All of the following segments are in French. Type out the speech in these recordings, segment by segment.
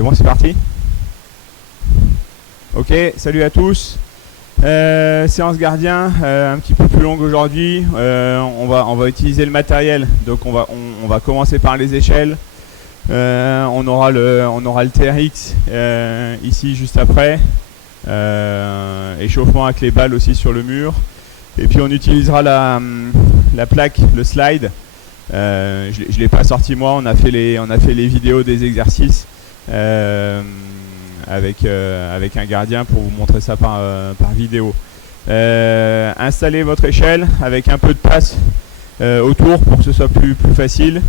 C'est bon, c'est parti. Ok, salut à tous. Séance gardien, un petit peu plus longue aujourd'hui. On va utiliser le matériel. Donc on va commencer par les échelles. On aura le TRX ici juste après. Échauffement avec les balles aussi sur le mur. Et puis on utilisera la plaque, le slide. Je ne l'ai pas sorti moi, on a fait les vidéos des exercices avec un gardien pour vous montrer ça par vidéo. Installez votre échelle avec un peu de place autour pour que ce soit plus facile.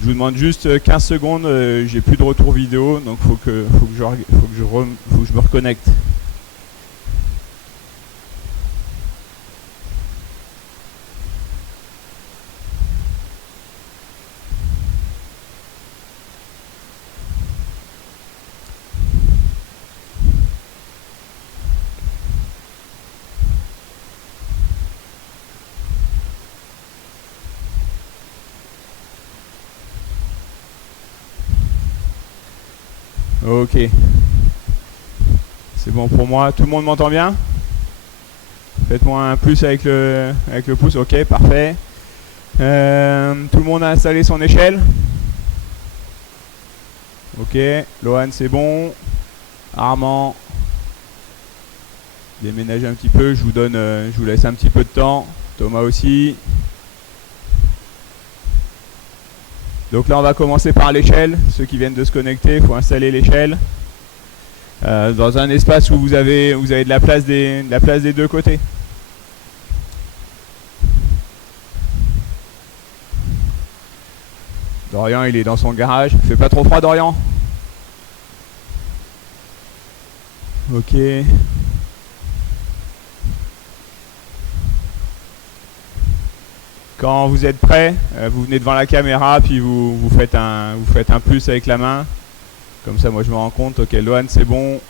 Je vous demande juste 15 secondes, j'ai plus de retour vidéo, donc faut que je me reconnecte. Ok. C'est bon pour moi. Tout le monde m'entend bien? Faites-moi un plus avec le pouce. Ok, parfait. Tout le monde a installé son échelle? Ok. Lohan, c'est bon. Armand. Déménagez un petit peu. Je vous laisse un petit peu de temps. Thomas aussi. Donc là on va commencer par l'échelle. Ceux qui viennent de se connecter, il faut installer l'échelle dans un espace où vous avez de la place des deux côtés. Dorian il est dans son garage. Il fait pas trop froid Dorian? Ok. Quand vous êtes prêt, vous venez devant la caméra, puis vous faites un plus avec la main. Comme ça, moi, je me rends compte. Ok, Lohan, c'est bon.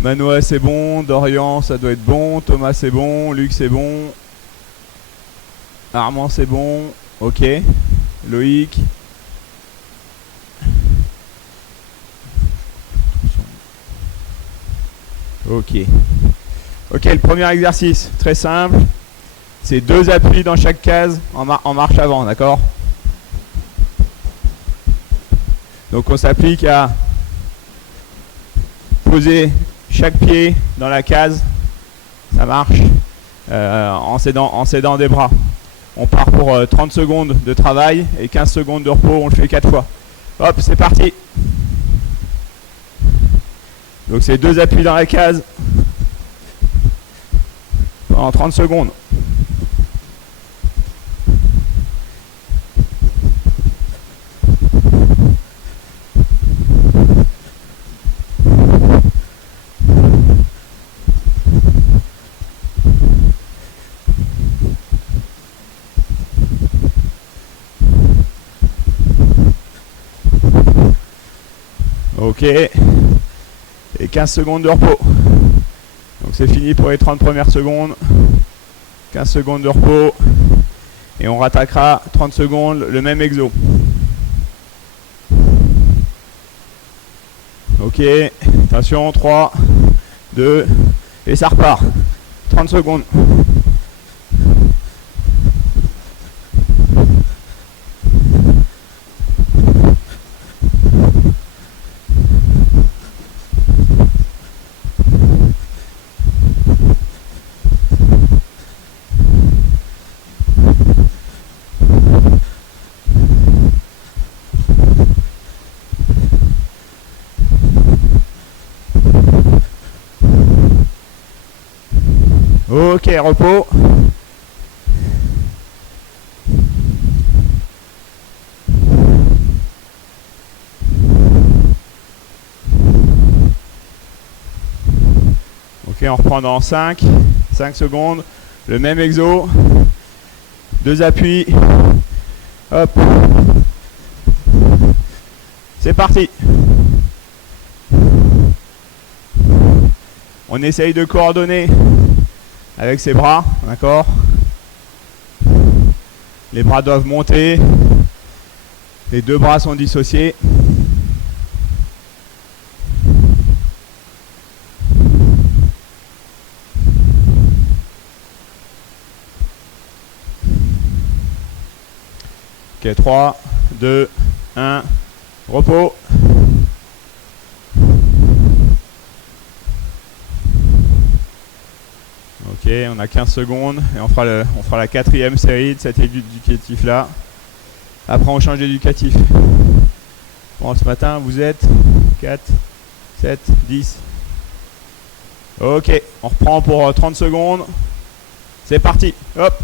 Manoa, c'est bon. Dorian, ça doit être bon. Thomas, c'est bon. Luc, c'est bon. Armand, c'est bon. Ok. Loïc. Ok. Ok, le premier exercice, très simple. C'est 2 appuis dans chaque case en marche avant, d'accord? Donc on s'applique à poser chaque pied dans la case, ça marche, en s'aidant des bras. On part pour 30 secondes de travail et 15 secondes de repos, on le fait 4 fois. Hop, c'est parti. Donc c'est 2 appuis dans la case pendant 30 secondes. Ok, et 15 secondes de repos. Donc c'est fini pour les 30 premières secondes. 15 secondes de repos. Et on rattaquera 30 secondes le même exo. Ok, attention, 3, 2, et ça repart. 30 secondes. Ok, repos. Ok, on reprend dans 5 secondes. Le même exo. 2 appuis. Hop. C'est parti. On essaye de coordonner avec ses bras, d'accord? Les bras doivent monter. Les 2 bras sont dissociés. Ok, 3, 2, 1, repos. Ok, on a 15 secondes et on fera la 4e série de cet éducatif là. Après on change d'éducatif. Bon, ce matin vous êtes 4, 7, 10. Ok, on reprend pour 30 secondes. C'est parti, hop.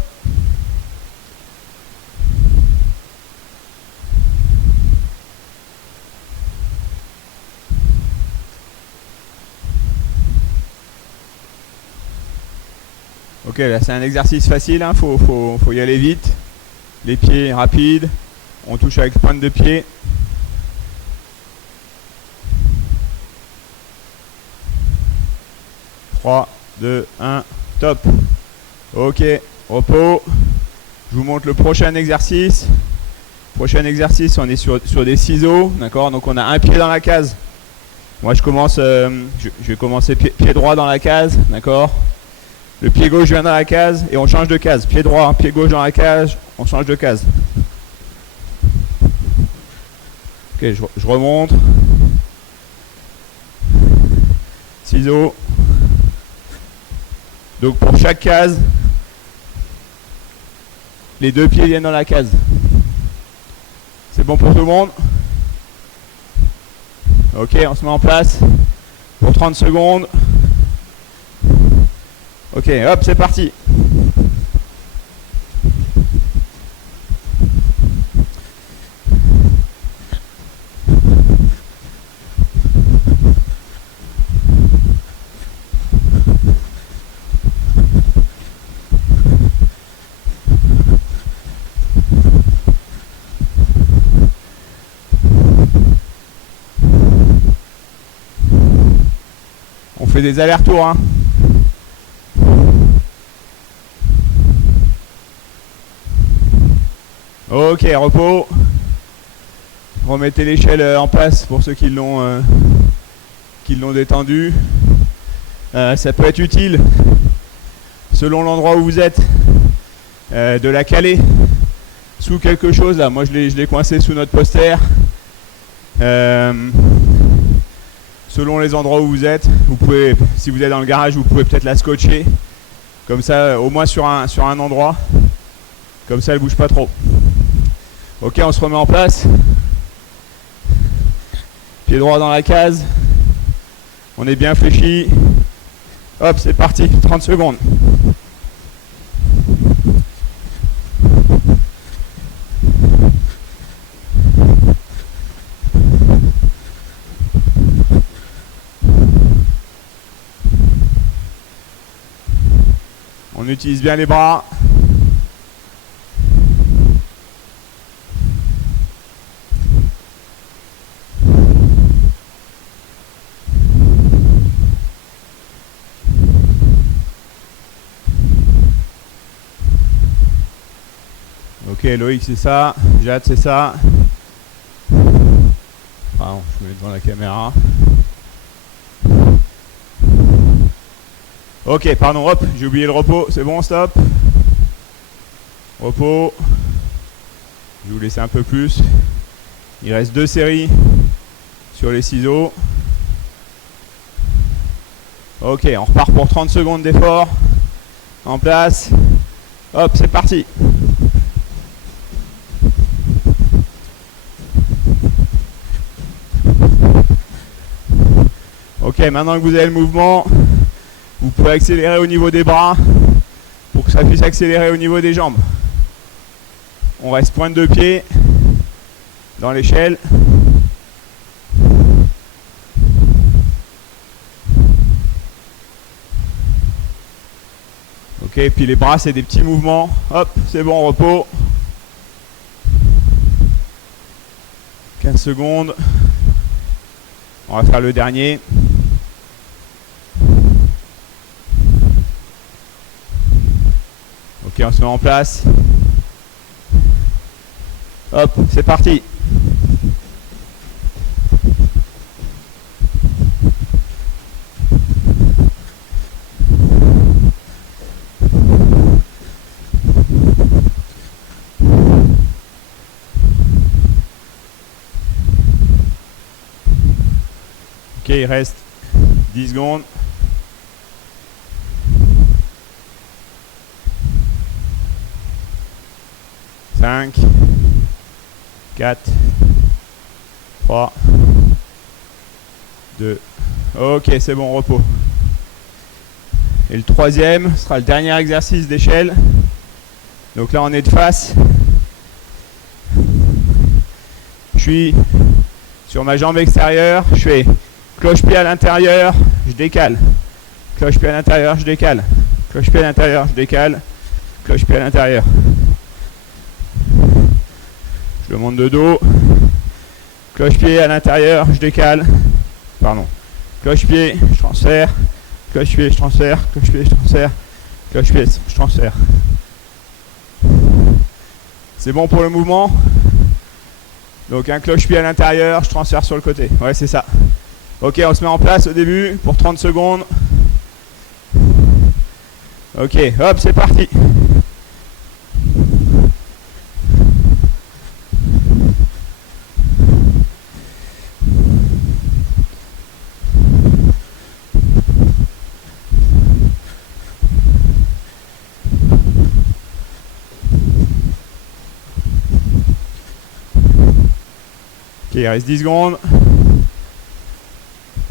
Ok, là c'est un exercice facile, hein. Faut y aller vite. Les pieds rapides. On touche avec pointe de pied. « 3, 2, 1, top. Ok, repos. Je vous montre le prochain exercice. Prochain exercice, on est sur des ciseaux, d'accord. Donc on a un pied dans la case. Moi je commence, je vais commencer pied droit dans la case, d'accord. Le pied gauche vient dans la case et on change de case. Pied droit, pied gauche dans la case, on change de case. Ok, je remonte. Ciseaux. Donc pour chaque case, les deux pieds viennent dans la case. C'est bon pour tout le monde? Ok, on se met en place pour 30 secondes. Ok, hop, c'est parti. On fait des allers-retours, hein. Ok, repos. Remettez l'échelle en place pour ceux qui l'ont détendue. Ça peut être utile, selon l'endroit où vous êtes, de la caler sous quelque chose. Là, moi je l'ai coincé sous notre poster. Selon les endroits où vous êtes, vous pouvez, si vous êtes dans le garage, vous pouvez peut-être la scotcher. Comme ça, au moins sur un endroit. Comme ça, elle ne bouge pas trop. Ok, on se remet en place. Pied droit dans la case. On est bien fléchi. Hop, c'est parti. 30 secondes. On utilise bien les bras. Ok, Loïc c'est ça, Jade c'est ça. Pardon, je me mets devant la caméra. Ok, pardon, hop, j'ai oublié le repos, c'est bon, stop. Repos. Je vais vous laisser un peu plus. Il reste 2 séries sur les ciseaux. Ok, on repart pour 30 secondes d'effort. En place. Hop, c'est parti. Ok, maintenant que vous avez le mouvement, vous pouvez accélérer au niveau des bras pour que ça puisse accélérer au niveau des jambes. On reste pointe de pied dans l'échelle. Ok, puis les bras, c'est des petits mouvements. Hop, c'est bon, repos. 15 secondes. On va faire le dernier. Ok, on se met en place. Hop, c'est parti. Ok, il reste 10 secondes. Cinq, 4, 3, 2. Ok, c'est bon, repos. Et le troisième sera le dernier exercice d'échelle. Donc là, on est de face. Je suis sur ma jambe extérieure. Je fais cloche-pied à l'intérieur, je décale. Cloche-pied à l'intérieur, je décale. Cloche-pied à l'intérieur, je décale. Cloche-pied à l'intérieur. Je le monte de dos. Cloche-pied à l'intérieur, je décale. Pardon. Cloche-pied, je transfère. Cloche-pied, je transfère. Cloche-pied, je transfère. Cloche-pied, je transfère. C'est bon pour le mouvement? Donc un cloche-pied à l'intérieur, je transfère sur le côté. Ouais, c'est ça. Ok, on se met en place au début pour 30 secondes. Ok, hop, c'est parti. Ok, il reste 10 secondes.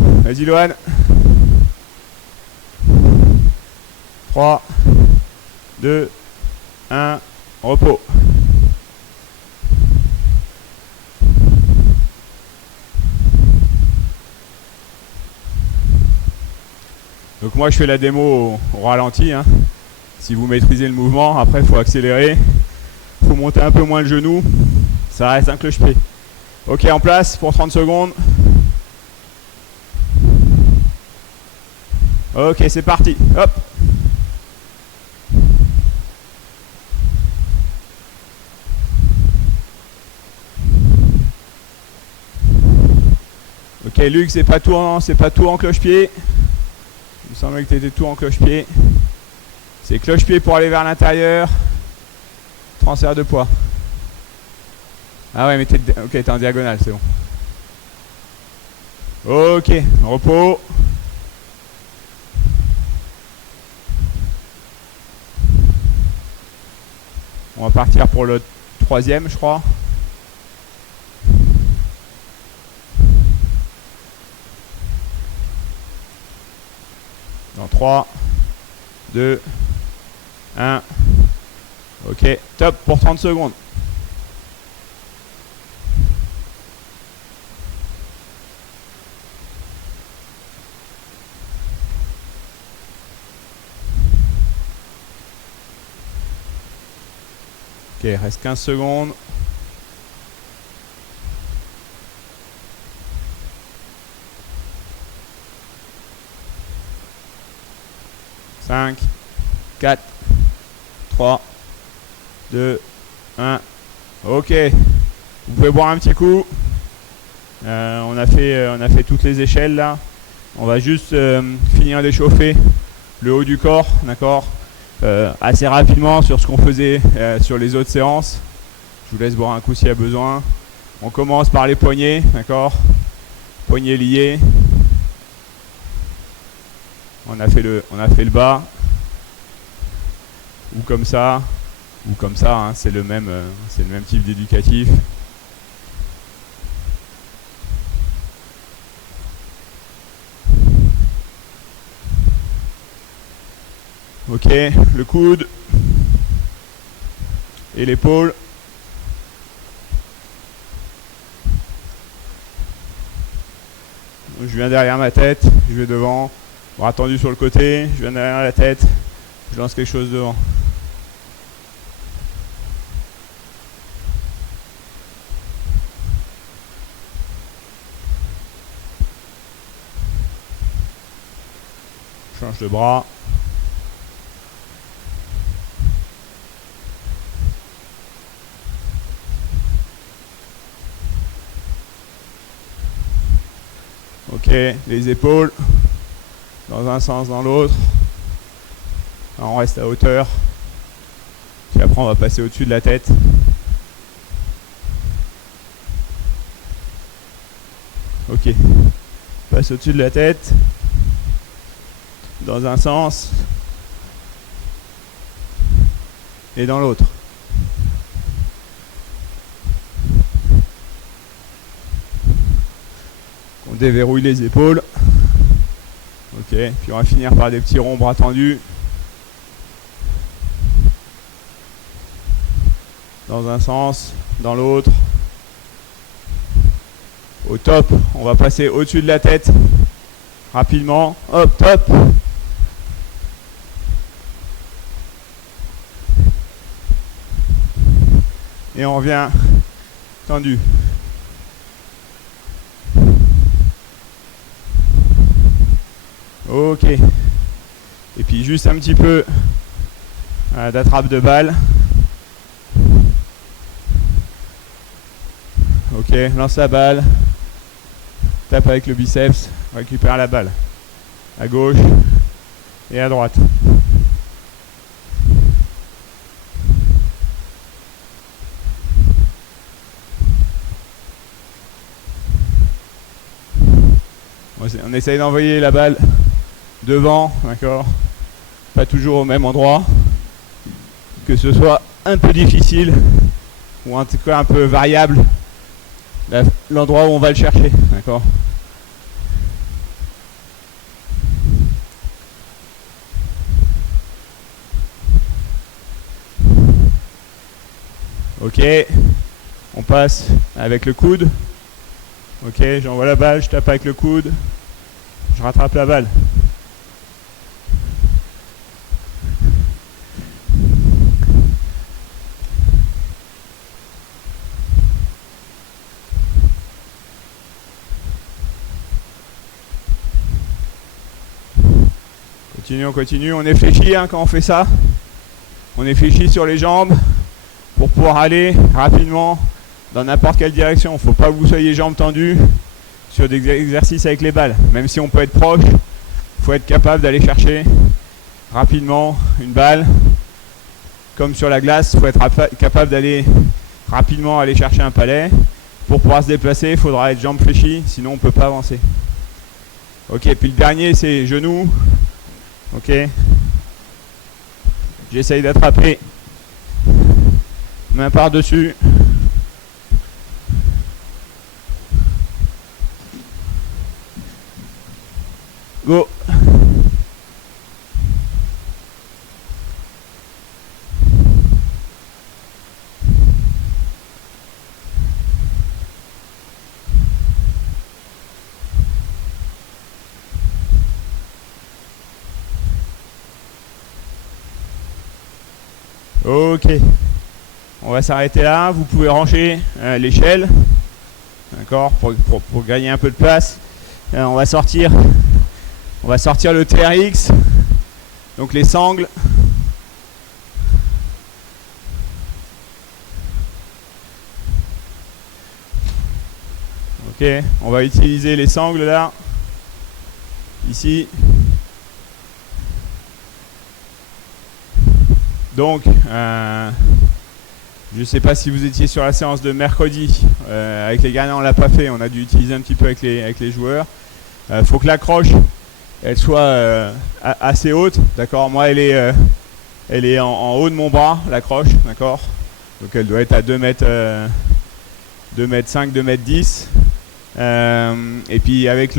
Vas-y, Lohan. 3, 2, 1, repos. Donc moi je fais la démo au ralenti. Hein. Si vous maîtrisez le mouvement, après il faut accélérer. Il faut monter un peu moins le genou. Ça reste un cloche-pied. Ok, en place pour 30 secondes. Ok, c'est parti. Hop. Ok, Luc, c'est pas tout en cloche-pied. Il me semblait que tu étais tout en cloche-pied. C'est cloche-pied pour aller vers l'intérieur. Transfert de poids. Ah ouais, mais t'es en diagonale, c'est bon. Ok, repos. On va partir pour le troisième, je crois. Dans 3, 2, 1. Ok, top pour 30 secondes. Ok, il reste 15 secondes. Cinq, 4, 3, 2, 1. Ok. Vous pouvez boire un petit coup. On a fait toutes les échelles là. On va juste finir d'échauffer le haut du corps, d'accord, assez rapidement sur ce qu'on faisait sur les autres séances. Je vous laisse boire un coup s'il y a besoin. On commence par les poignets, d'accord. Poignets liés. On a fait le bas. Ou comme ça, hein, c'est le même type d'éducatif. Ok, le coude et l'épaule. Je viens derrière ma tête, je vais devant, bras tendu sur le côté, je viens derrière la tête, je lance quelque chose devant. Change de bras. Ok, les épaules dans un sens, dans l'autre. On reste à hauteur. Puis après, on va passer au-dessus de la tête. Ok. passe au-dessus de la tête. Dans un sens. Et dans l'autre. On déverrouille les épaules. Ok, puis on va finir par des petits ronds bras tendus. Dans un sens, dans l'autre. Au top, on va passer au-dessus de la tête. Rapidement. Hop, top. Et on revient tendu. Ok. Et puis juste un petit peu d'attrape de balle. Ok, lance la balle. Tape avec le biceps. Récupère la balle. À gauche et à droite. On essaye d'envoyer la balle devant, d'accord, pas toujours au même endroit, que ce soit un peu difficile ou en tout cas un peu variable l'endroit où on va le chercher, d'accord. Ok, on passe avec le coude. Ok, j'envoie la balle, je tape avec le coude, je rattrape la balle. On continue, on est fléchi quand on fait ça. On est fléchi sur les jambes pour pouvoir aller rapidement dans n'importe quelle direction. Il ne faut pas que vous soyez jambes tendues sur des exercices avec les balles. Même si on peut être proche, il faut être capable d'aller chercher rapidement une balle. Comme sur la glace, il faut être capable d'aller rapidement aller chercher un palet. Pour pouvoir se déplacer, il faudra être jambes fléchies, sinon on ne peut pas avancer. Ok, puis le dernier c'est genoux. Ok. J'essaye d'attraper. Main par-dessus. Go. Ok, on va s'arrêter là. Vous pouvez ranger l'échelle, d'accord, pour gagner un peu de place. On va sortir le TRX, donc les sangles. Ok, on va utiliser les sangles là, ici. Donc, je ne sais pas si vous étiez sur la séance de mercredi. Avec les gagnants, on ne l'a pas fait. On a dû utiliser un petit peu avec les joueurs. Faut que l'accroche, elle soit assez haute. D'accord. Moi, elle est en haut de mon bras, l'accroche. D'accord. Donc, elle doit être à 2 mètres 5, 2 mètres 10. Et puis, avec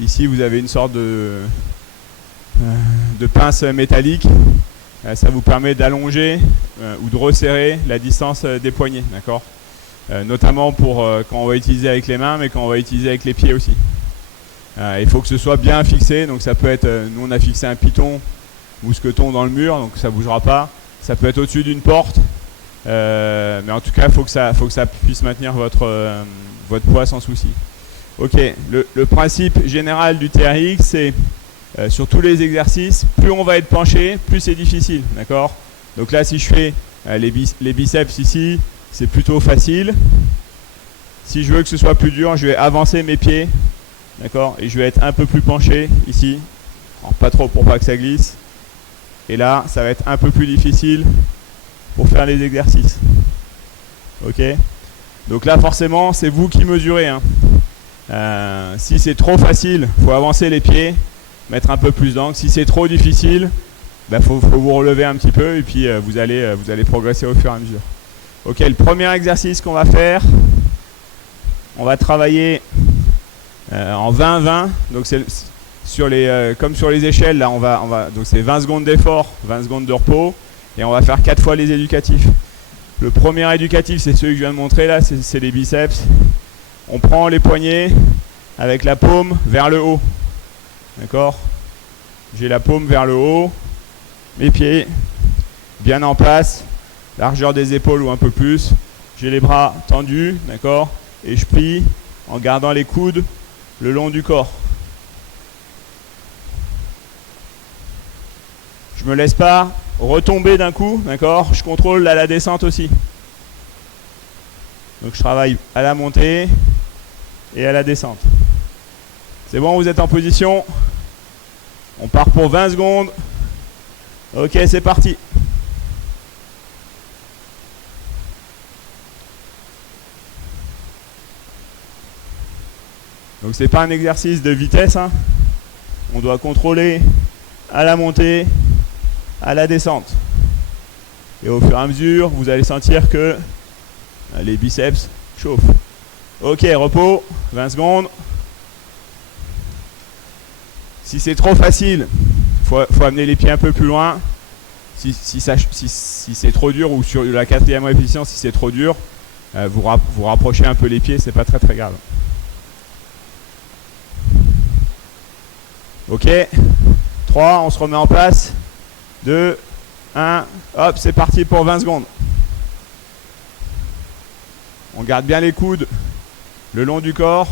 ici, vous avez une sorte de pince métallique. Ça vous permet d'allonger ou de resserrer la distance des poignets, d'accord, notamment pour quand on va utiliser avec les mains, mais quand on va utiliser avec les pieds aussi. Il faut que ce soit bien fixé, donc ça peut être, nous on a fixé un piton mousqueton dans le mur, donc ça ne bougera pas. Ça peut être au-dessus d'une porte, mais en tout cas, il faut que ça puisse maintenir votre poids sans souci. Ok, le principe général du TRX, c'est sur tous les exercices, plus on va être penché, plus c'est difficile, d'accord. Donc là, si je fais les biceps ici, c'est plutôt facile. Si je veux que ce soit plus dur, je vais avancer mes pieds, d'accord, et je vais être un peu plus penché ici. Alors, pas trop pour pas que ça glisse. Et là, ça va être un peu plus difficile pour faire les exercices. Ok. Donc là, forcément, c'est vous qui mesurez, hein. Si c'est trop facile, il faut avancer les pieds, mettre un peu plus d'angle. Si c'est trop difficile, faut vous relever un petit peu et puis vous allez progresser au fur et à mesure. Ok, le premier exercice qu'on va faire, on va travailler en 20-20. Donc c'est comme sur les échelles, là donc c'est 20 secondes d'effort, 20 secondes de repos, et on va faire 4 fois les éducatifs. Le premier éducatif, c'est celui que je viens de montrer là, c'est les biceps. On prend les poignets avec la paume vers le haut. D'accord? J'ai la paume vers le haut, mes pieds bien en place, largeur des épaules ou un peu plus. J'ai les bras tendus, d'accord? Et je plie en gardant les coudes le long du corps. Je ne me laisse pas retomber d'un coup, d'accord? Je contrôle à la descente aussi. Donc je travaille à la montée et à la descente. C'est bon, vous êtes en position? On part pour 20 secondes. Ok, c'est parti. Donc c'est pas un exercice de vitesse, hein. On doit contrôler à la montée, à la descente. Et au fur et à mesure, vous allez sentir que les biceps chauffent. Ok, repos, 20 secondes. Si c'est trop facile, faut amener les pieds un peu plus loin. Si c'est trop dur, ou sur la 4e répétition, si c'est trop dur, vous rapprochez un peu les pieds, c'est pas très très grave. Ok, 3, on se remet en place. 2, 1, hop, c'est parti pour 20 secondes. On garde bien les coudes le long du corps.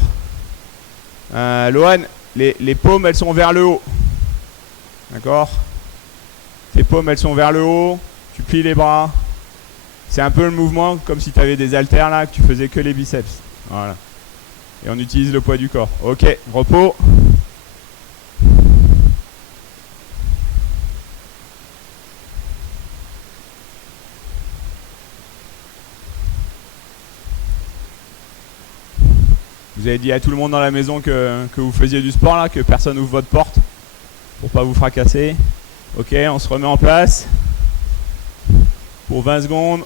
Lohan, les paumes, elles sont vers le haut. D'accord? Tes paumes, elles sont vers le haut. Tu plies les bras. C'est un peu le mouvement comme si tu avais des haltères là, que tu faisais que les biceps. Voilà. Et on utilise le poids du corps. Ok, repos. Vous avez dit à tout le monde dans la maison que vous faisiez du sport là, que personne ouvre votre porte pour pas vous fracasser. Ok, on se remet en place pour 20 secondes.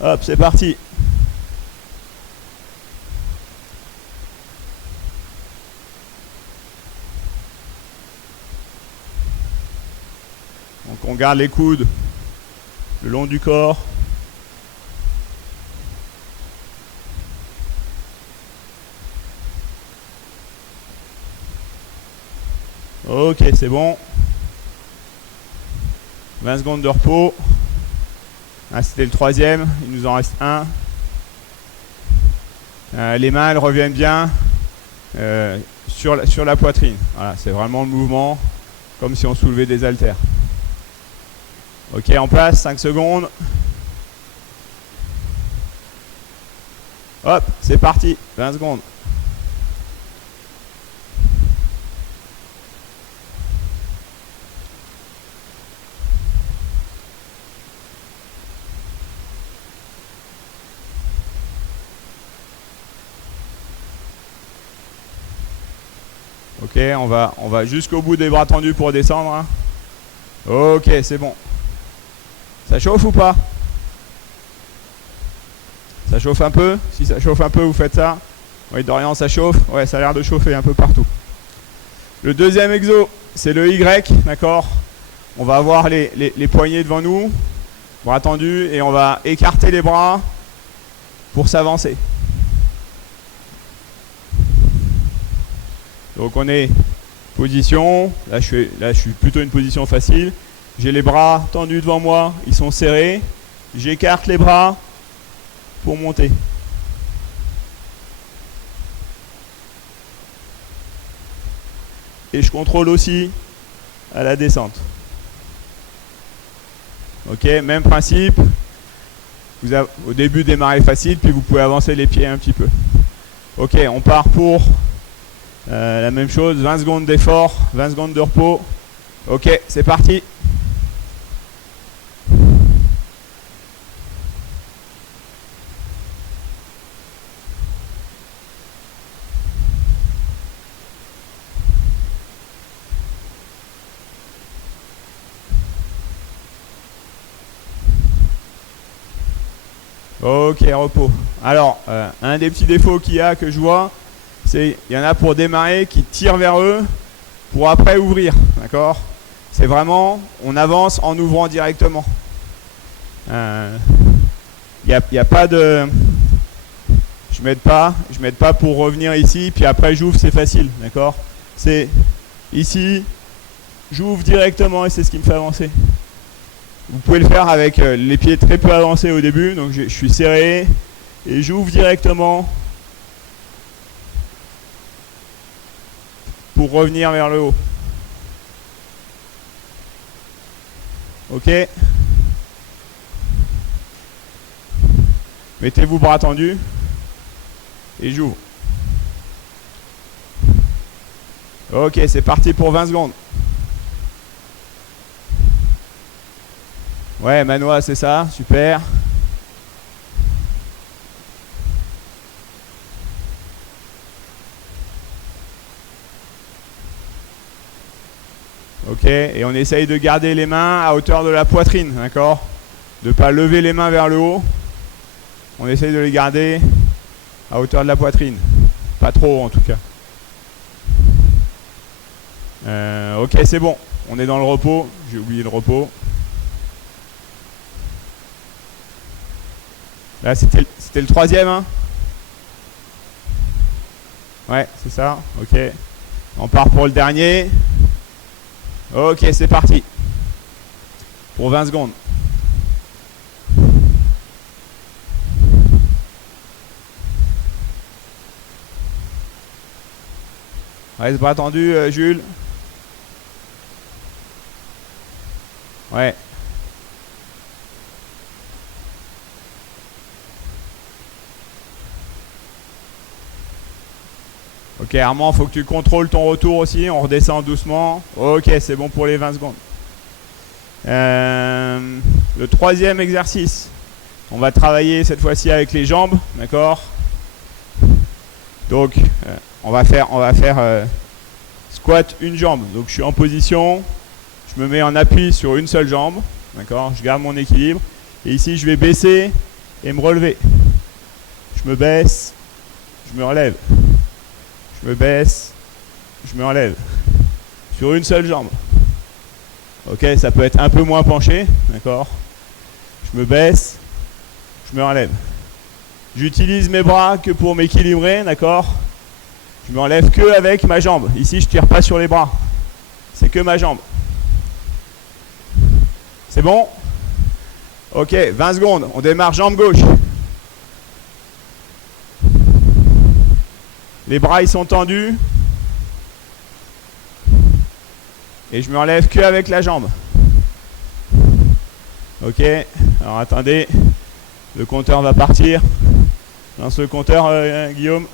Hop, c'est parti. Donc on garde les coudes le long du corps. Ok, c'est bon. 20 secondes de repos. Ah, c'était le 3e, il nous en reste un. Les mains, elles reviennent bien sur la poitrine. Voilà, c'est vraiment le mouvement, comme si on soulevait des haltères. Ok, en place, 5 secondes. Hop, c'est parti, 20 secondes. Ok, on va jusqu'au bout des bras tendus pour descendre. Hein. Ok, c'est bon. Ça chauffe ou pas? Ça chauffe un peu? Si ça chauffe un peu, vous faites ça. Oui, Dorian, ça chauffe. Ouais, ça a l'air de chauffer un peu partout. Le deuxième exo, c'est le Y, d'accord? On va avoir les poignets devant nous, bras tendus, et on va écarter les bras pour s'avancer. Donc on est position, là je suis plutôt une position facile. J'ai les bras tendus devant moi, ils sont serrés. J'écarte les bras pour monter. Et je contrôle aussi à la descente. Ok, même principe. Au début, démarrez facile, puis vous pouvez avancer les pieds un petit peu. Ok, on part pour la même chose, 20 secondes d'effort, 20 secondes de repos. Ok, c'est parti. Ok, repos. Alors, un des petits défauts qu'il y a que je vois, c'est il y en a pour démarrer qui tirent vers eux pour après ouvrir. D'accord? C'est vraiment, on avance en ouvrant directement. Il n'y a pas de... Je m'aide pas pour revenir ici, puis après j'ouvre, c'est facile. D'accord? C'est ici, j'ouvre directement et c'est ce qui me fait avancer. Vous pouvez le faire avec les pieds très peu avancés au début, donc je suis serré et j'ouvre directement pour revenir vers le haut. Ok? Mettez-vous bras tendus et j'ouvre. Ok, c'est parti pour 20 secondes. Ouais, Manoa, c'est ça, super. Ok, et on essaye de garder les mains à hauteur de la poitrine, d'accord? De ne pas lever les mains vers le haut. On essaye de les garder à hauteur de la poitrine. Pas trop en tout cas. Ok, c'est bon. On est dans le repos. J'ai oublié le repos. Là, c'était le troisième, hein? Ouais, c'est ça. Ok. On part pour le dernier. Ok, c'est parti. Pour 20 secondes. Reste bras tendu, Jules. Ouais. Ok, Armand, faut que tu contrôles ton retour aussi. On redescend doucement. Ok, c'est bon pour les 20 secondes. Le troisième exercice. On va travailler cette fois-ci avec les jambes, d'accord? Donc, on va faire squat une jambe. Donc, je suis en position. Je me mets en appui sur une seule jambe, d'accord? Je garde mon équilibre. Et ici, je vais baisser et me relever. Je me baisse, je me relève. Je me baisse, je me relève. Sur une seule jambe. Ok, ça peut être un peu moins penché, d'accord? Je me baisse, je me relève. J'utilise mes bras que pour m'équilibrer, d'accord? Je me relève que avec ma jambe. Ici, je ne tire pas sur les bras. C'est que ma jambe. C'est bon? Ok, 20 secondes. On démarre jambe gauche. Les bras, ils sont tendus. Et je me relève que avec la jambe. Ok, alors attendez. Le compteur va partir. Lance le compteur, Guillaume.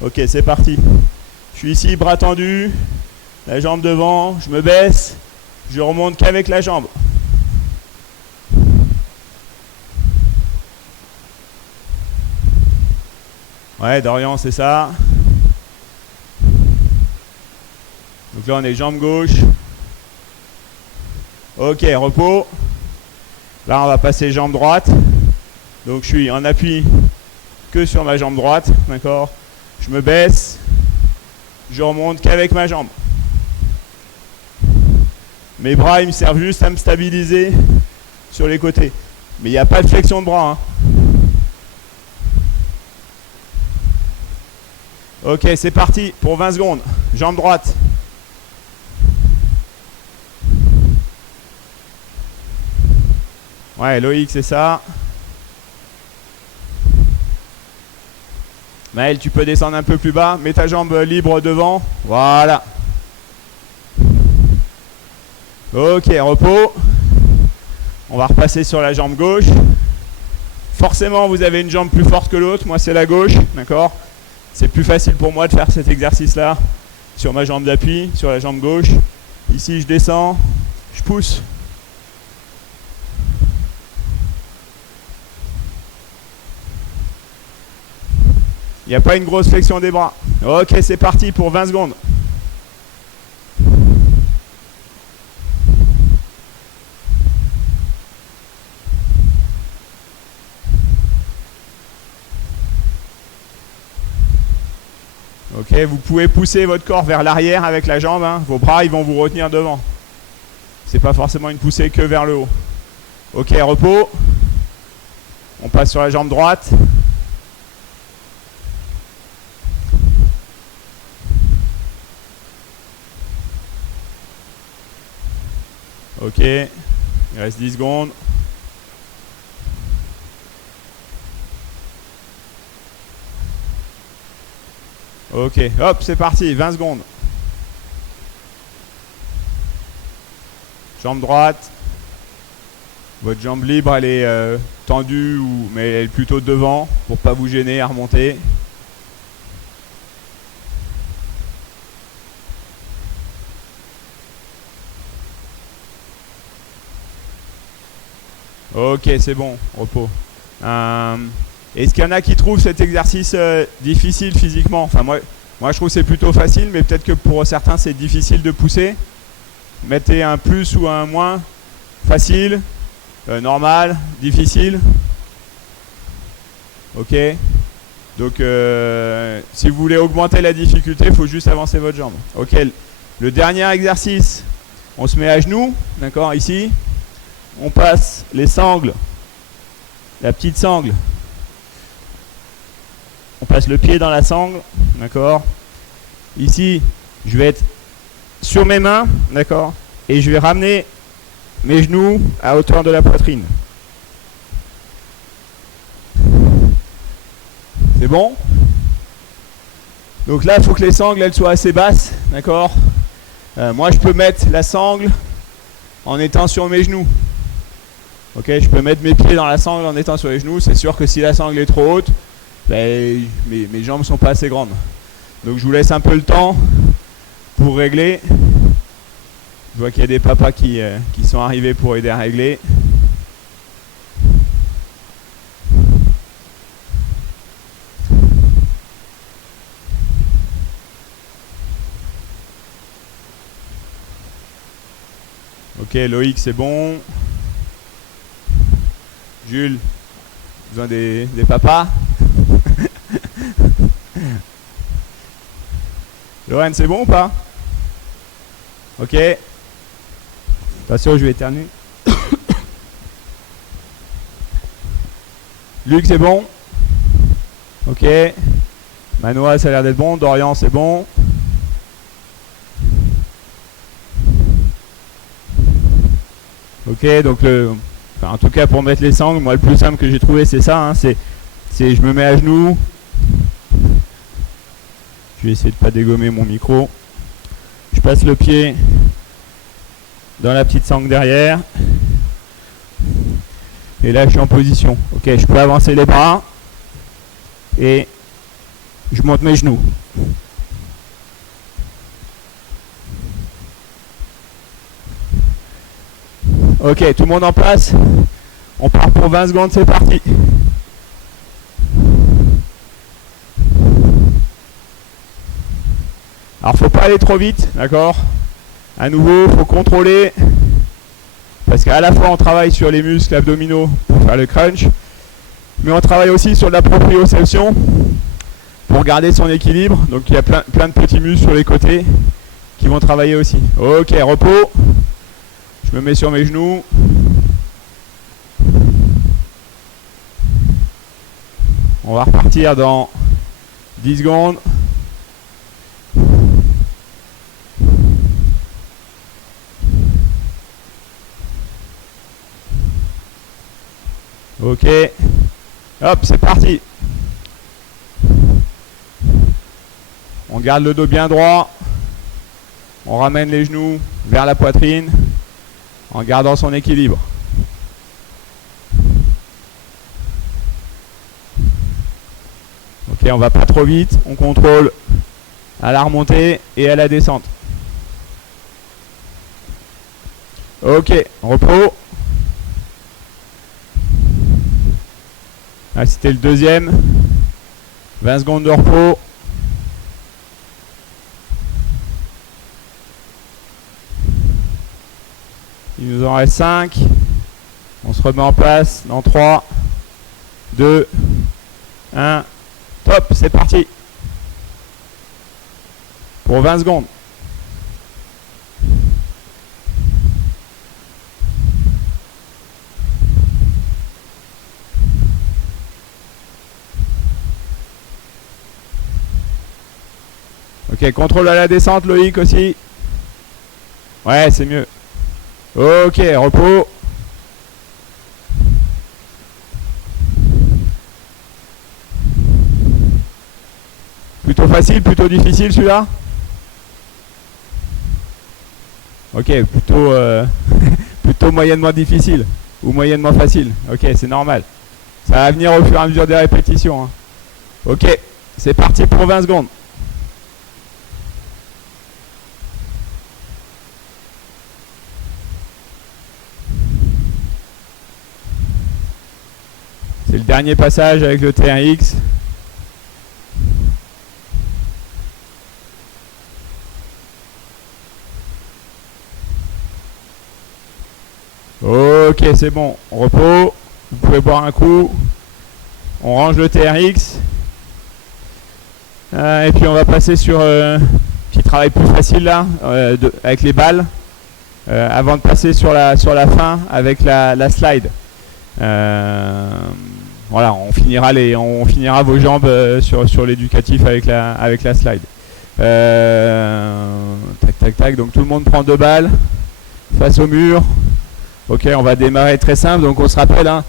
Ok, c'est parti. Je suis ici, bras tendus. La jambe devant. Je me baisse. Je remonte qu'avec la jambe. Ouais, Dorian, c'est ça. Donc là, on est jambe gauche. Ok, repos. Là, on va passer jambe droite. Donc, je suis en appui que sur ma jambe droite. D'accord? Je me baisse. Je remonte qu'avec ma jambe. Mes bras, ils me servent juste à me stabiliser sur les côtés. Mais il n'y a pas de flexion de bras. Hein. Ok, c'est parti pour 20 secondes. Jambe droite. Ouais, Loïc, c'est ça. Maël, tu peux descendre un peu plus bas. Mets ta jambe libre devant. Voilà. Ok, repos. On va repasser sur la jambe gauche. Forcément, vous avez une jambe plus forte que l'autre. Moi, c'est la gauche. D'accord? C'est plus facile pour moi de faire cet exercice-là sur ma jambe d'appui, sur la jambe gauche. Ici, je descends. Je pousse. Il n'y a pas une grosse flexion des bras. Ok, c'est parti pour 20 secondes. Ok, vous pouvez pousser votre corps vers l'arrière avec la jambe, hein. Vos bras ils vont vous retenir devant. C'est pas forcément une poussée que vers le haut. Ok, repos. On passe sur la jambe droite. Ok, il reste 10 secondes. Ok, hop, c'est parti, 20 secondes. Jambe droite. Votre jambe libre, elle est tendue, mais elle est plutôt devant pour pas vous gêner à remonter. Ok, c'est bon, repos. Est-ce qu'il y en a qui trouvent cet exercice difficile physiquement? Enfin, moi je trouve que c'est plutôt facile, mais peut-être que pour certains c'est difficile de pousser. Mettez un plus ou un moins. Facile, normal, difficile. Ok. Donc si vous voulez augmenter la difficulté, il faut juste avancer votre jambe. Ok. Le dernier exercice, on se met à genoux, d'accord, ici. On passe les sangles, la petite sangle. On passe le pied dans la sangle, d'accord. Ici, je vais être sur mes mains, d'accord, et je vais ramener mes genoux à hauteur de la poitrine. C'est bon? Donc là, il faut que les sangles elles soient assez basses, d'accord. Moi, je peux mettre la sangle en étant sur mes genoux. Ok, je peux mettre mes pieds dans la sangle en étant sur les genoux. C'est sûr que si la sangle est trop haute, ben, mes jambes ne sont pas assez grandes. Donc je vous laisse un peu le temps pour régler. Je vois qu'il y a des papas qui sont arrivés pour aider à régler. Ok, Loïc, c'est bon. Jules, besoin des papas. Lorraine, c'est bon ou pas? Ok. Attention, je vais éternuer. Luc, c'est bon? Ok. Manoa, ça a l'air d'être bon. Dorian, c'est bon. Ok, donc en tout cas pour mettre les sangles, moi le plus simple que j'ai trouvé c'est ça, hein, c'est je me mets à genoux. Je vais essayer de pas dégommer mon micro. Je passe le pied dans la petite sangle derrière. Et là je suis en position. Ok, je peux avancer les bras. Et je monte mes genoux. Ok, tout le monde en place. On part pour 20 secondes, c'est parti. Alors faut pas aller trop vite, d'accord. À nouveau, faut contrôler. Parce qu'à la fois on travaille sur les muscles abdominaux pour faire le crunch, mais on travaille aussi sur la proprioception pour garder son équilibre. Donc il y a plein de petits muscles sur les côtés qui vont travailler aussi. Ok, repos. Je me mets sur mes genoux. On va repartir dans 10 secondes. Ok. Hop, c'est parti. On garde le dos bien droit. On ramène les genoux vers la poitrine en gardant son équilibre. Ok, on va pas trop vite. On contrôle à la remontée et à la descente. Ok, repos. Ah, c'était le deuxième. 20 secondes de repos. Il nous en reste 5. On se remet en place dans 3, 2, 1. Top, c'est parti. pour 20 secondes. Ok, contrôle à la descente, Loïc aussi. Ouais, c'est mieux. Ok, repos. Plutôt facile, plutôt difficile celui-là? Ok, plutôt, plutôt moyennement difficile. Ou moyennement facile. Ok, c'est normal. Ça va venir au fur et à mesure des répétitions. Hein. Ok, c'est parti pour 20 secondes. C'est le dernier passage avec le TRX. Ok, c'est bon. Repos. Vous pouvez boire un coup. On range le TRX. Et puis on va passer sur petit travail plus facile là, avec les balles. Avant de passer sur la fin avec la slide. Voilà, on finira vos jambes sur l'éducatif avec la slide. Tac, tac, tac. Donc tout le monde prend 2 balles face au mur. Ok, on va démarrer très simple. Donc on se rappelle, hein,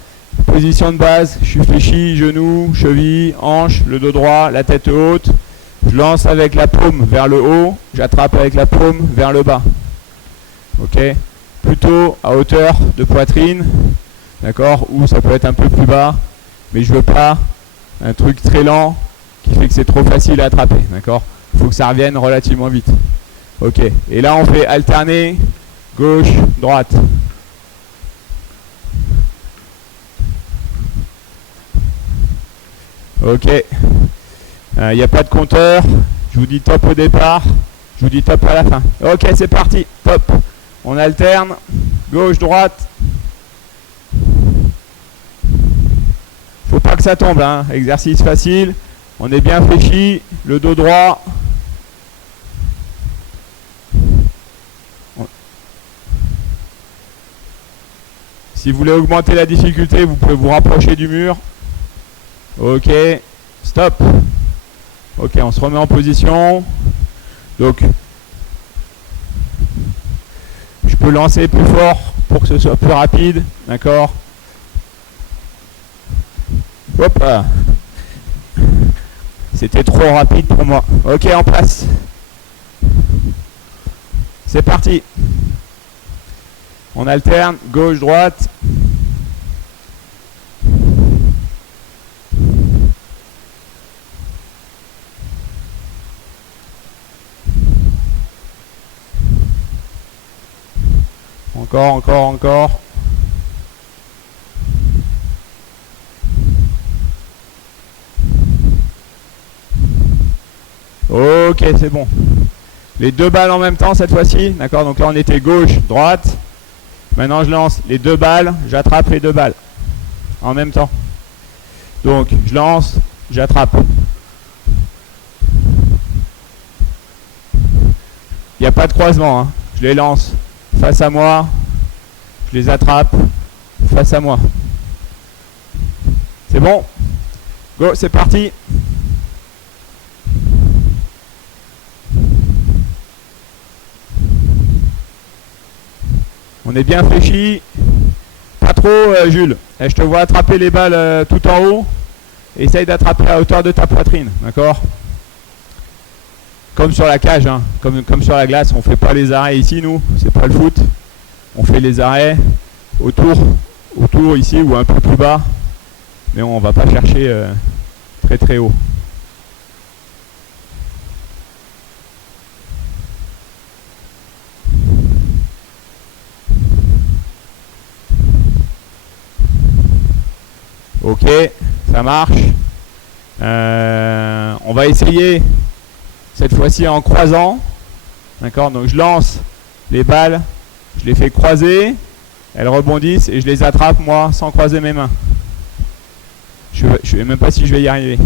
position de base, je suis fléchi, genou, cheville, hanche, le dos droit, la tête haute. Je lance avec la paume vers le haut, j'attrape avec la paume vers le bas. Ok, plutôt à hauteur de poitrine, d'accord, ou ça peut être un peu plus bas, mais je veux pas un truc très lent qui fait que c'est trop facile à attraper, d'accord. Il faut que ça revienne relativement vite. Ok, et là on fait alterner gauche, droite. Ok, il n'y a pas de compteur, je vous dis top au départ, je vous dis top à la fin. Ok, c'est parti, top. On alterne, gauche, droite. Faut pas que ça tombe, hein. Exercice facile. On est bien fléchi, le dos droit. Si vous voulez augmenter la difficulté, vous pouvez vous rapprocher du mur. Ok, stop. Ok, on se remet en position. Donc, je peux lancer plus fort pour que ce soit plus rapide, d'accord. Hop. C'était trop rapide pour moi. Ok, en place. C'est parti. On alterne, gauche, droite. Encore. Ok, c'est bon. Les 2 balles en même temps cette fois-ci, d'accord. Donc là on était gauche, droite. Maintenant je lance les 2 balles, j'attrape les 2 balles en même temps. Donc je lance, j'attrape. Il n'y a pas de croisement, hein. Je les lance face à moi, je les attrape face à moi. C'est bon? Go, c'est parti. On est bien fléchi. Pas trop, Jules. Et je te vois attraper les balles tout en haut. Essaye d'attraper à hauteur de ta poitrine, d'accord? Comme sur la cage, hein. Comme sur la glace, on fait pas les arrêts ici, nous. C'est pas le foot. On fait les arrêts autour ici ou un peu plus bas. Mais on va pas chercher très très haut. Ok, ça marche. On va essayer cette fois-ci en croisant. D'accord, donc je lance les balles, je les fais croiser, elles rebondissent et je les attrape moi sans croiser mes mains. Je ne sais même pas si je vais y arriver.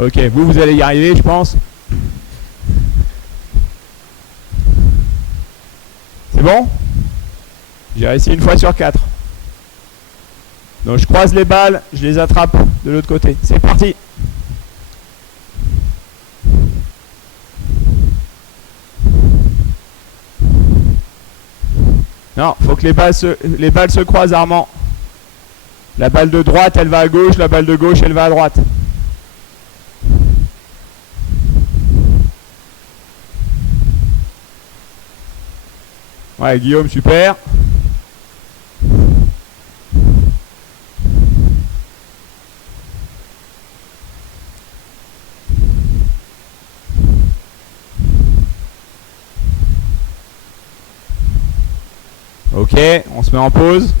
Ok, vous allez y arriver, je pense. C'est bon? J'ai réussi une fois sur 4. Donc je croise les balles, je les attrape de l'autre côté. C'est parti! Non, faut que les balles se croisent, Armand. La balle de droite, elle va à gauche, la balle de gauche, elle va à droite. Ouais, Guillaume, super. Ok, on se met en pause.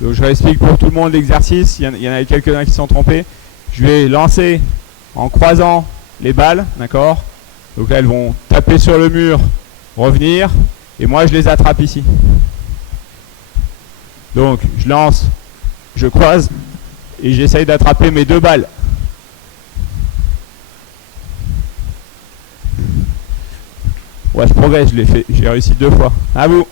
Donc je réexplique pour tout le monde l'exercice. Il y en a quelques-uns qui sont trompés. Je vais lancer en croisant les balles, d'accord? Donc là, elles vont taper sur le mur, revenir, et moi je les attrape ici. Donc je lance, je croise, et j'essaye d'attraper mes 2 balles. Ouais, je progresse, j'ai réussi 2 fois. À vous.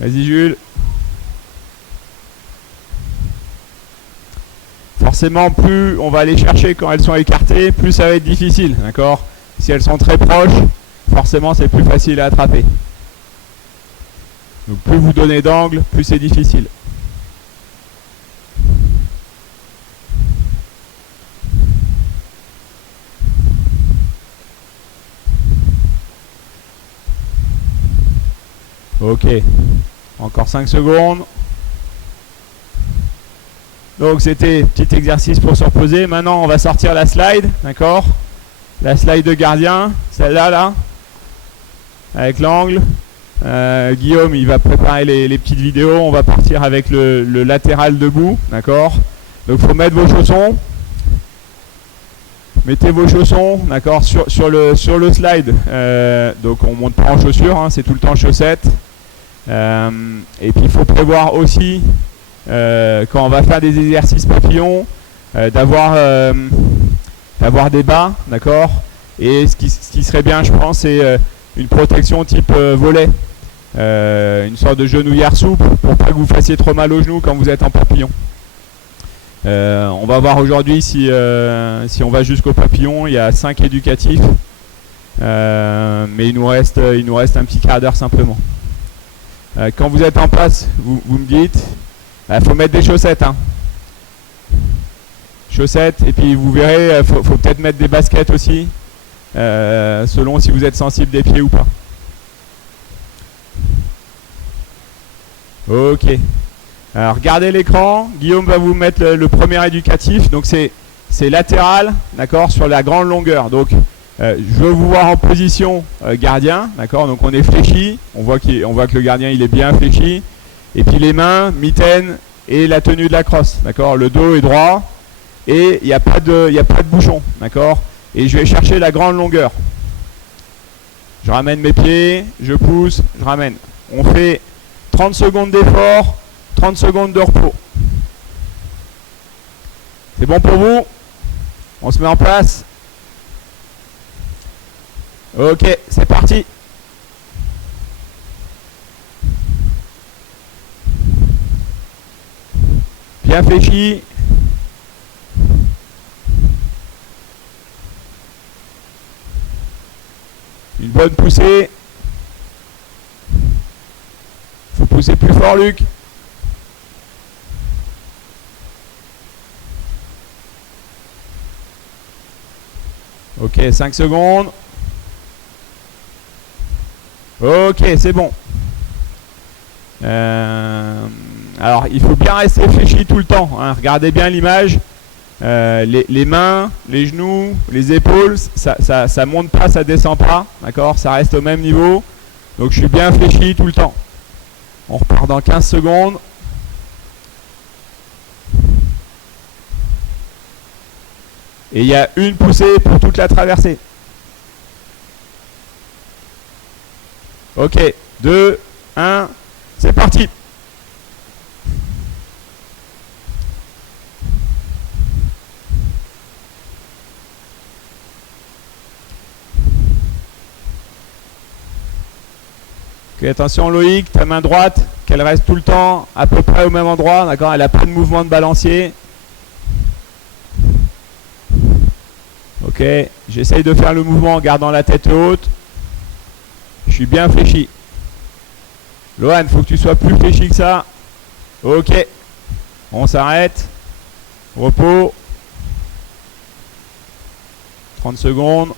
Vas-y Jules. Forcément, plus on va aller chercher quand elles sont écartées, plus ça va être difficile, d'accord? Si elles sont très proches, forcément c'est plus facile à attraper. Donc plus vous donnez d'angle, plus c'est difficile. Ok, encore 5 secondes. Donc c'était petit exercice pour se reposer. Maintenant on va sortir la slide, d'accord? La slide de gardien, celle-là, là, avec l'angle. Guillaume il va préparer les petites vidéos. On va partir avec le latéral debout, d'accord? Donc il faut mettre vos chaussons. Mettez vos chaussons, d'accord, sur le slide. Donc on monte pas en chaussures, hein, c'est tout le temps chaussettes. Et puis il faut prévoir aussi quand on va faire des exercices papillons d'avoir des bas, d'accord. Et ce qui serait bien, je pense, c'est une protection type volet, une sorte de genouillère souple pour pas que vous fassiez trop mal aux genoux quand vous êtes en papillon. On va voir aujourd'hui si on va jusqu'au papillon. Il y a 5 éducatifs, mais il nous reste un petit quart d'heure simplement. Quand vous êtes en place, vous me dites, faut mettre des chaussettes, hein. Chaussettes, et puis vous verrez, faut peut-être mettre des baskets aussi, selon si vous êtes sensible des pieds ou pas. Ok. Alors regardez l'écran, Guillaume va vous mettre le premier éducatif, donc c'est latéral, d'accord, sur la grande longueur. Donc je veux vous voir en position gardien, d'accord, donc on est fléchi, on voit que le gardien il est bien fléchi, et puis les mains, mitaines et la tenue de la crosse, d'accord, le dos est droit, et il n'y a pas de bouchon, d'accord, et je vais chercher la grande longueur. Je ramène mes pieds, je pousse, je ramène. On fait 30 secondes d'effort, 30 secondes de repos. C'est bon pour vous? On se met en place? Ok, c'est parti. Bien fléchi. Une bonne poussée. Faut pousser plus fort, Luc. Ok, 5 secondes. Ok, c'est bon. Alors, il faut bien rester fléchi tout le temps, hein. Regardez bien l'image. Les mains, les genoux, les épaules, ça monte pas, ça descend pas. D'accord, ça reste au même niveau. Donc, je suis bien fléchi tout le temps. On repart dans 15 secondes. Et il y a une poussée pour toute la traversée. Ok. 2, 1, c'est parti. Ok, attention Loïc, ta main droite, qu'elle reste tout le temps à peu près au même endroit, d'accord? Elle n'a pas de mouvement de balancier. Ok, j'essaye de faire le mouvement en gardant la tête haute. Je suis bien fléchi. Lohan, faut que tu sois plus fléchi que ça. Ok, on s'arrête. Repos. 30 secondes.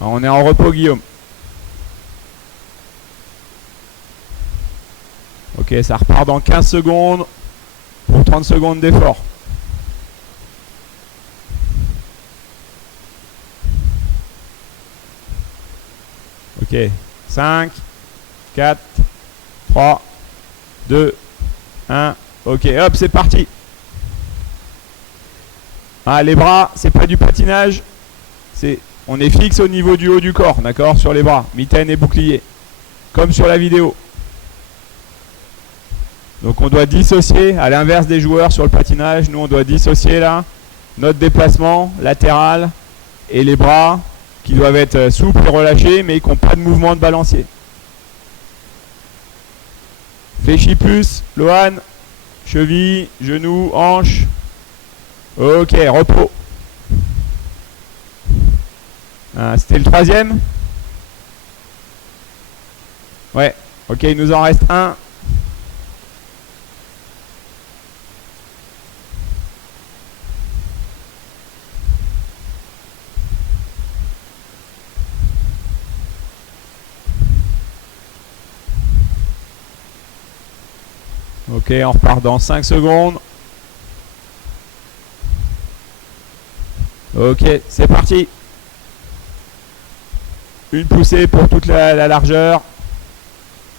Alors, on est en repos, Guillaume. Ok, ça repart dans 15 secondes pour 30 secondes d'effort. Ok, 5, 4, 3, 2, 1. Ok, hop, c'est parti. Ah, les bras, c'est pas du patinage. On est fixe au niveau du haut du corps, d'accord, sur les bras, mitaine et bouclier, comme sur la vidéo. Donc on doit dissocier, à l'inverse des joueurs sur le patinage, nous on doit dissocier là, notre déplacement latéral et les bras qui doivent être souples et relâchés, mais qui n'ont pas de mouvement de balancier. Fléchis plus, Lohan, cheville, genou, hanche. Ok, repos. C'était le troisième. Ouais, ok, il nous en reste un. Ok, on repart dans 5 secondes. Ok, c'est parti. Une poussée pour toute la largeur.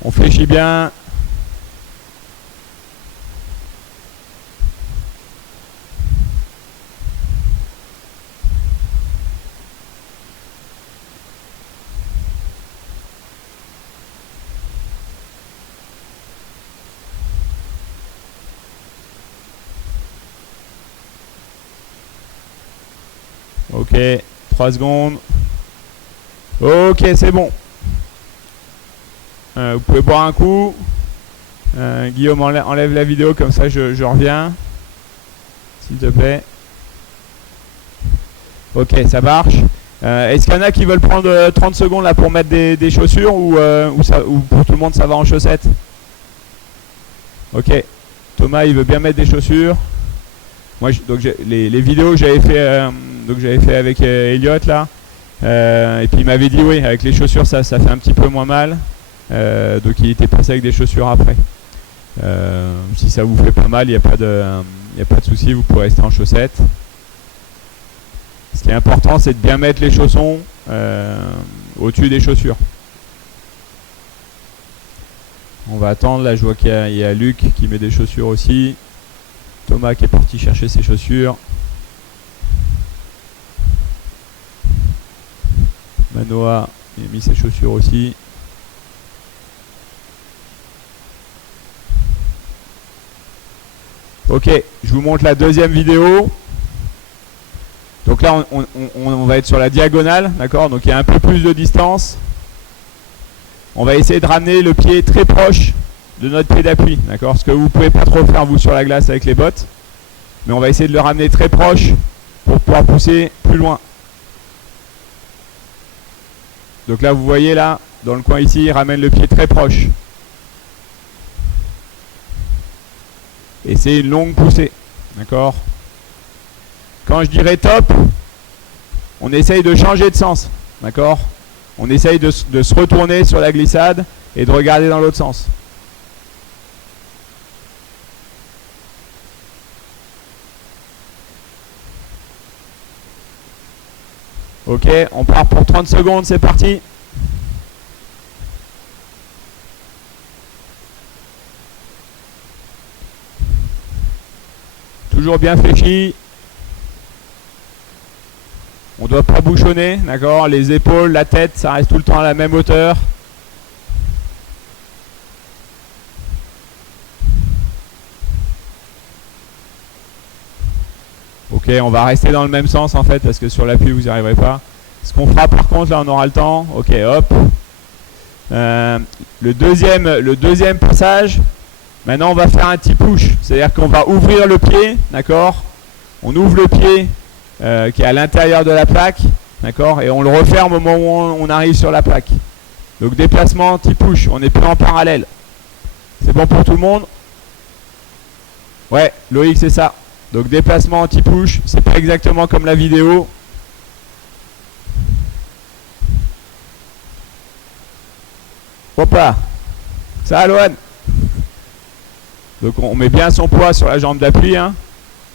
On fléchit bien. Ok, 3 secondes. Ok, c'est bon. Vous pouvez boire un coup. Guillaume, enlève la vidéo, comme ça je reviens. S'il te plaît. Ok, ça marche. Est-ce qu'il y en a qui veulent prendre 30 secondes là pour mettre des chaussures ou pour tout le monde ça va en chaussettes? Ok. Thomas, il veut bien mettre des chaussures. Moi, donc les vidéos j'avais fait avec Elliot là. Et puis il m'avait dit oui, avec les chaussures ça fait un petit peu moins mal. Donc il était passé avec des chaussures après. Si ça vous fait pas mal, il n'y a pas de souci, vous pouvez rester en chaussettes. Ce qui est important, c'est de bien mettre les chaussons au-dessus des chaussures. On va attendre, là je vois qu'il y a Luc qui met des chaussures aussi. Thomas qui est parti chercher ses chaussures. Manoa, il a mis ses chaussures aussi. Ok, je vous montre la deuxième vidéo. Donc là, on va être sur la diagonale, d'accord? Donc il y a un peu plus de distance. On va essayer de ramener le pied très proche de notre pied d'appui, d'accord? Ce que vous ne pouvez pas trop faire, vous, sur la glace avec les bottes. Mais on va essayer de le ramener très proche pour pouvoir pousser plus loin. Donc là, vous voyez là, dans le coin ici, il ramène le pied très proche. Et c'est une longue poussée, d'accord? Quand je dirai top, on essaye de changer de sens, d'accord? On essaye de se retourner sur la glissade et de regarder dans l'autre sens. Ok, on part pour 30 secondes, c'est parti. Toujours bien fléchi. On ne doit pas bouchonner, d'accord? Les épaules, la tête, ça reste tout le temps à la même hauteur. Ok, on va rester dans le même sens en fait, parce que sur l'appui, vous n'y arriverez pas. Ce qu'on fera par contre, là, on aura le temps. Ok, hop. Le deuxième passage, maintenant, on va faire un petit push. C'est-à-dire qu'on va ouvrir le pied, d'accord? On ouvre le pied qui est à l'intérieur de la plaque, d'accord? Et on le referme au moment où on arrive sur la plaque. Donc déplacement anti-push, on n'est plus en parallèle. C'est bon pour tout le monde? Ouais, Loïc, c'est ça. Donc déplacement anti-push, c'est pas exactement comme la vidéo. Hop là. Ça, Loan. Donc on met bien son poids sur la jambe d'appui, hein.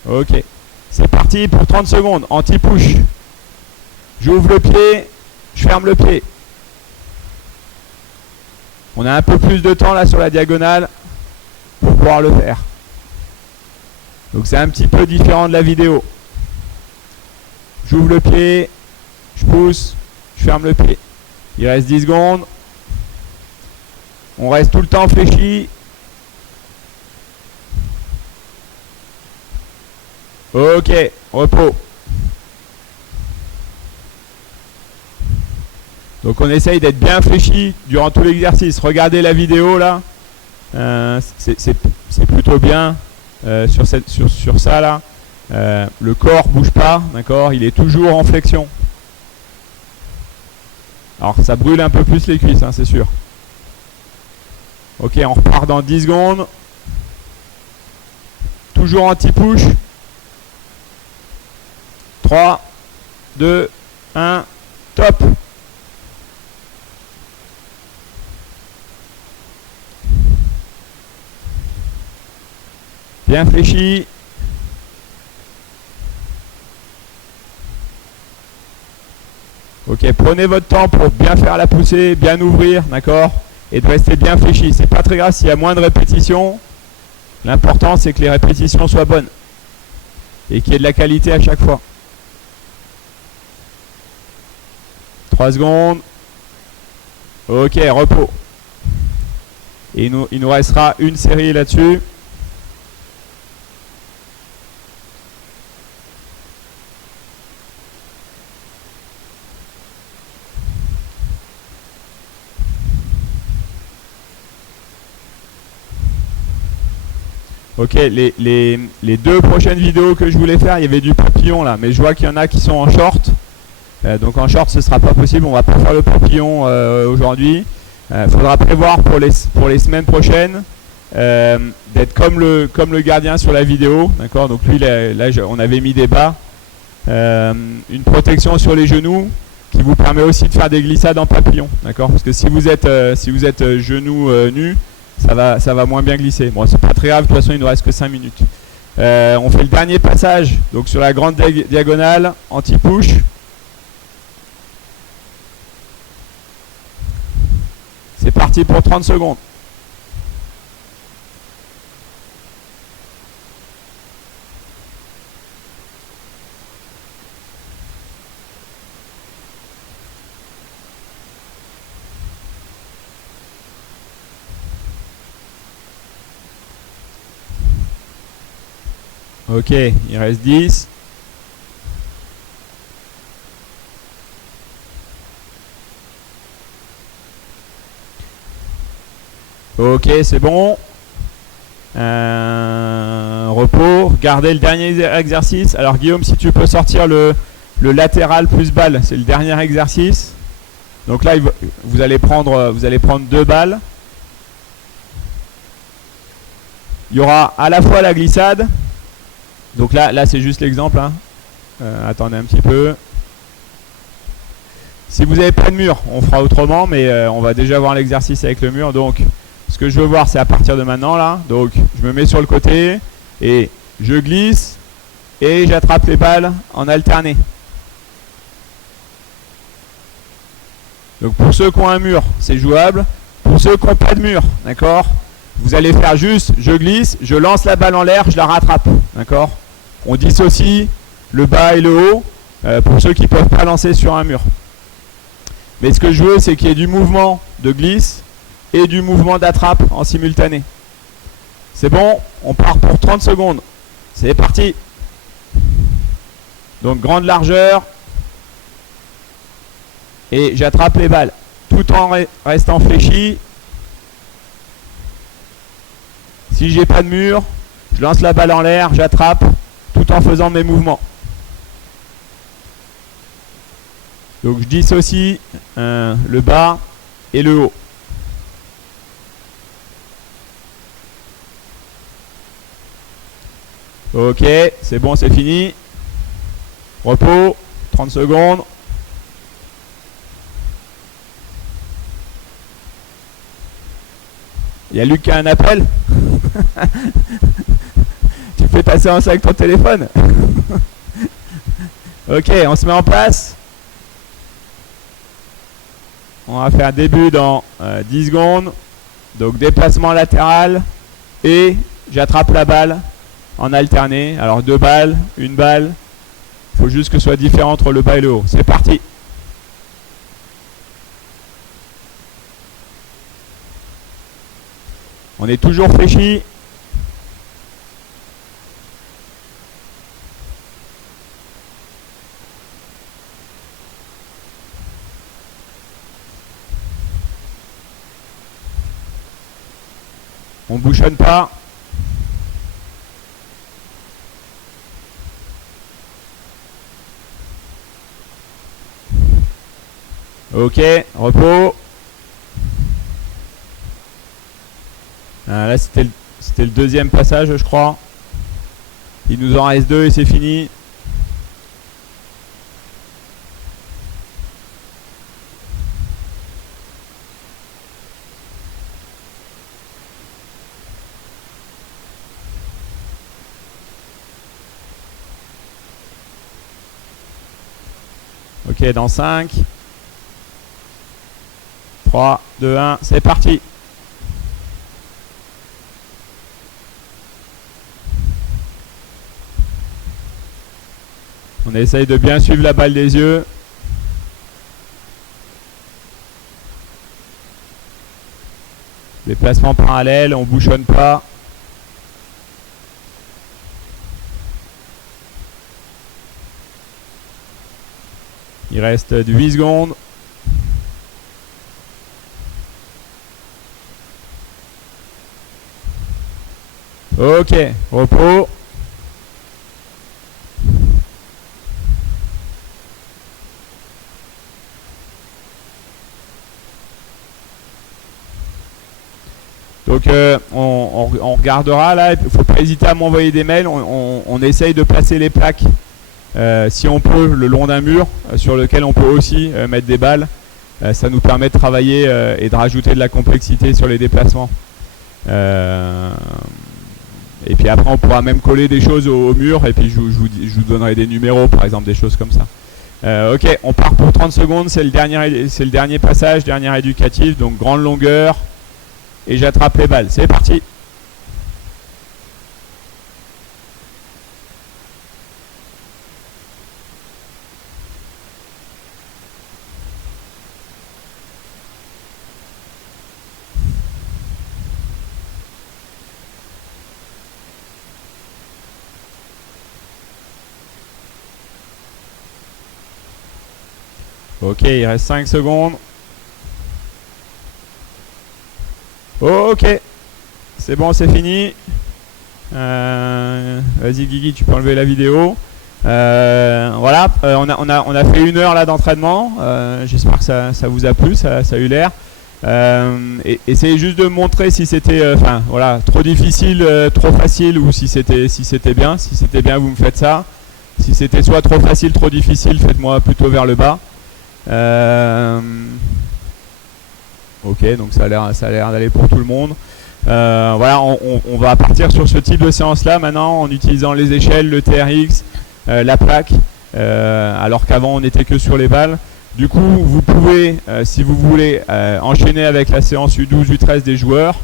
Ok. C'est parti pour 30 secondes. Anti-push. J'ouvre le pied, je ferme le pied. On a un peu plus de temps là sur la diagonale pour pouvoir le faire. Donc c'est un petit peu différent de la vidéo. J'ouvre le pied, je pousse, je ferme le pied. Il reste 10 secondes. On reste tout le temps fléchi. Ok, repos. Donc on essaye d'être bien fléchi durant tout l'exercice. Regardez la vidéo là. C'est plutôt bien sur ça là. Le corps bouge pas, d'accord? Il est toujours en flexion. Alors ça brûle un peu plus les cuisses, hein, c'est sûr. Ok, on repart dans 10 secondes. Toujours anti-push. 3, 2, 1, top. Bien fléchi. Ok, prenez votre temps pour bien faire la poussée, bien ouvrir, d'accord? Et de rester bien fléchi. C'est pas très grave s'il y a moins de répétitions. L'important, c'est que les répétitions soient bonnes. Et qu'il y ait de la qualité à chaque fois. 3 secondes. Ok, repos. Et il nous restera une série là-dessus. Ok, les deux prochaines vidéos que je voulais faire, il y avait du papillon là, mais je vois qu'il y en a qui sont en short. Donc en short, ce ne sera pas possible, on va pas faire le papillon aujourd'hui. Faudra prévoir pour les semaines prochaines d'être comme le gardien sur la vidéo, d'accord? Donc lui, là, on avait mis des bas, une protection sur les genoux qui vous permet aussi de faire des glissades en papillon, d'accord? Parce que si vous êtes genoux nus, ça va moins bien glisser. Bon, c'est pas très grave, de toute façon, il ne nous reste que 5 minutes. On fait le dernier passage, donc sur la grande diagonale, anti-push. C'est parti pour 30 secondes. Ok, il reste 10. Ok, c'est bon. Repos. Regardez le dernier exercice. Alors Guillaume, si tu peux sortir le latéral plus balle, c'est le dernier exercice. Donc là, vous allez prendre 2 balles. Il y aura à la fois la glissade. Donc là c'est juste l'exemple. Hein. Attendez un petit peu. Si vous n'avez pas de mur, on fera autrement, mais on va déjà voir l'exercice avec le mur. Donc, ce que je veux voir, c'est à partir de maintenant, là. Donc, je me mets sur le côté et je glisse et j'attrape les balles en alterné. Donc, pour ceux qui ont un mur, c'est jouable. Pour ceux qui n'ont pas de mur, d'accord, vous allez faire juste, je glisse, je lance la balle en l'air, je la rattrape, d'accord. On dissocie le bas et le haut. pour ceux qui ne peuvent pas lancer sur un mur. Mais ce que je veux, c'est qu'il y ait du mouvement de glisse et du mouvement d'attrape en simultané. C'est bon, on part pour 30 secondes. C'est parti. Donc grande largeur. Et j'attrape les balles tout en restant fléchi. Si j'ai pas de mur, je lance la balle en l'air, j'attrape tout en faisant mes mouvements. Donc je dissocie le bas et le haut. Ok, c'est bon, c'est fini. Repos, 30 secondes. Il y a Luc qui a un appel. Tu fais ta séance avec ton téléphone. Ok, on se met en place. On va faire début dans 10 secondes. Donc déplacement latéral. Et j'attrape la balle en alterné. Alors 2 balles, 1 balle. Il faut juste que ce soit différent entre le bas et le haut. C'est parti. On est toujours fléchi. On bouchonne pas. Ok, repos. Là c'était le deuxième passage, je crois. Il nous en reste 2 et c'est fini. Ok, dans 5, 3, 2, 1, c'est parti. On essaye de bien suivre la balle des yeux. Déplacement parallèle, on bouchonne pas. Il reste 8 secondes. Ok, repos. Donc on regardera là, il ne faut pas hésiter à m'envoyer des mails, on essaye de placer les plaques si on peut le long d'un mur sur lequel on peut aussi mettre des balles. Ça nous permet de travailler et de rajouter de la complexité sur les déplacements. Et puis après on pourra même coller des choses au mur et puis je vous donnerai des numéros par exemple, des choses comme ça. Ok, on part pour 30 secondes, c'est le dernier passage, dernière éducative, donc grande longueur. Et j'attrape les balles. C'est parti. Ok, il reste 5 secondes. Ok, c'est bon, c'est fini. Vas-y Guigui, tu peux enlever la vidéo. Voilà, on a fait 1 heure là d'entraînement. J'espère que ça vous a plu, ça a eu l'air. Essayez juste de montrer si c'était voilà, trop difficile, trop facile ou si c'était bien. Si c'était bien, vous me faites ça. Si c'était soit trop facile, trop difficile, faites-moi plutôt vers le bas. Ok, donc ça a l'air d'aller pour tout le monde. Voilà, on va partir sur ce type de séance là maintenant en utilisant les échelles, le TRX, la plaque, alors qu'avant on n'était que sur les balles. Du coup, vous pouvez, si vous voulez, enchaîner avec la séance U12, U13 des joueurs,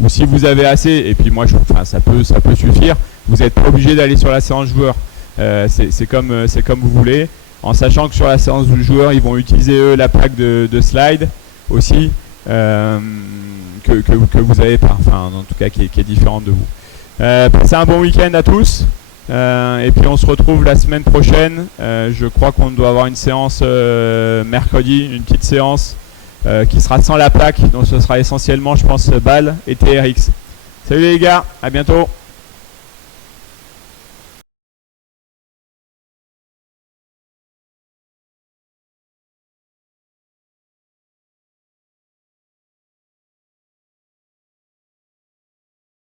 ou si vous avez assez, et puis moi, ça peut suffire. Vous n'êtes pas obligé d'aller sur la séance joueur. C'est comme vous voulez. en sachant que sur la séance du joueur, ils vont utiliser eux la plaque de slide aussi, que vous avez pas, enfin en tout cas qui est différente de vous. Passez un bon week-end à tous. Et puis on se retrouve la semaine prochaine. Je crois qu'on doit avoir une séance mercredi, une petite séance qui sera sans la plaque. Donc ce sera essentiellement, je pense, balle et TRX. Salut les gars, à bientôt.